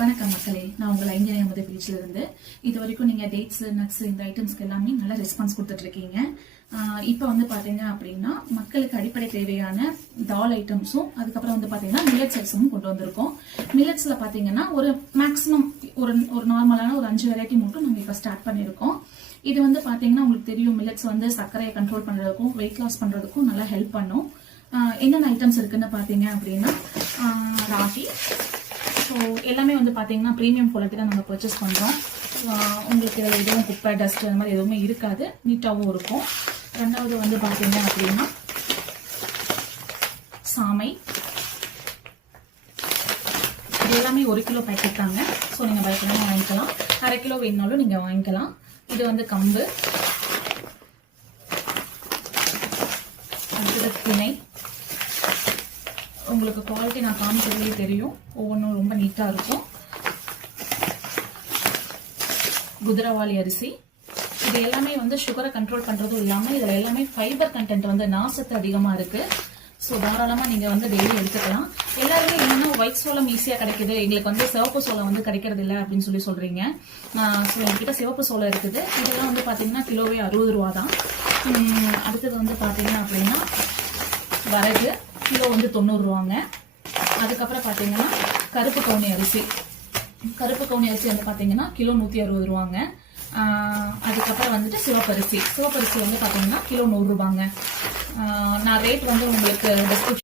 வணக்கம் மக்களே, நான் உங்களை இன்ஜினியர் முதல் பேஜ்ல இருந்து இது வரைக்கும் நீங்க டேட்ஸ் நட்ஸ் இந்த ஐட்டம்ஸ்க்கு எல்லாமே நல்ல ரெஸ்பான்ஸ் கொடுத்துட்டு இருக்கீங்க. இப்போ வந்து பாத்தீங்க அப்படின்னா மக்களுக்கு அடிப்படை தேவையான தால் ஐட்டம்ஸும் அதுக்கப்புறம் வந்து பாத்தீங்கன்னா மில்லட்ஸ் ஐட்டமும் கொண்டு வந்திருக்கோம். மில்லட்ஸ்ல பாத்தீங்கன்னா ஒரு மேக்ஸிமம் ஒரு நார்மலான ஒரு 5 வெரைட்டி மட்டும் நம்ம இப்போ ஸ்டார்ட் பண்ணியிருக்கோம். இது வந்து பாத்தீங்கன்னா உங்களுக்கு தெரியும், மில்லட்ஸ் வந்து சர்க்கரையை கண்ட்ரோல் பண்றதுக்கும் வெயிட் லாஸ் பண்றதுக்கும் நல்லா ஹெல்ப் பண்ணும். என்னென்ன ஐட்டம்ஸ் இருக்குன்னு பாத்தீங்க அப்படின்னா ராகி. ஸோ எல்லாமே வந்து பார்த்தீங்கன்னா ப்ரீமியம் குவாலிட்டி தான் நம்ம பர்ச்சேஸ் பண்ணுறோம். உங்களுக்கு இதில் எதுவும் குப்பை டஸ்ட் அந்த மாதிரி எதுவுமே இருக்காது, நீட்டாகவும் இருக்கும். ரெண்டாவது வந்து பார்த்தீங்க அப்படின்னா சாமை. இது எல்லாமே 1 கிலோ பேக்கெட் தாங்க. ஸோ நீங்கள் பயப்படாமல் வாங்கிக்கலாம். 1/2 கிலோ வேணுனாலும் நீங்கள் வாங்கிக்கலாம். இது வந்து கம்பு, அடுத்தது திணை. உங்களுக்கு குவாலிட்டி நான் காமிக்கிறதே தெரியும், ஒவ்வொன்றும் ரொம்ப நீட்டாக இருக்கும். குதிரவாளி அரிசி. இது எல்லாமே வந்து சுகரை கண்ட்ரோல் பண்ணுறதும் இல்லாமல் இதில் எல்லாமே ஃபைபர் கண்டென்ட் வந்து நார்ச்சத்து அதிகமாக இருக்குது. ஸோ தாராளமாக நீங்கள் வந்து டெய்லி எடுத்துக்கலாம். எல்லாருமே என்னென்னா ஒயிட் சோளம் ஈஸியாக கிடைக்குது, எங்களுக்கு வந்து சிவப்பு சோளம் வந்து கிடைக்கிறது இல்லை அப்படின்னு சொல்கிறீங்க. ஸோ எங்ககிட்ட சிவப்பு சோளம் இருக்குது. இதெல்லாம் வந்து பார்த்தீங்கன்னா கிலோவே 60 ரூபா தான். அடுத்தது வந்து பார்த்தீங்கன்னா அப்படின்னா வரகு கிலோ வந்து 90 ரூபாங்க. அதுக்கப்புறம் பார்த்தீங்கன்னா கருப்பு கவுனி அரிசி. கருப்பு கவுனி அரிசி வந்து பார்த்தீங்கன்னா கிலோ 160 ரூபாங்க. அதுக்கப்புறம் வந்துட்டு சிவப்பரிசி வந்து பார்த்தீங்கன்னா கிலோ 100 ரூபாங்க. நான் ரேட் வந்து உங்களுக்கு டிஸ்கிரிப்ஷன்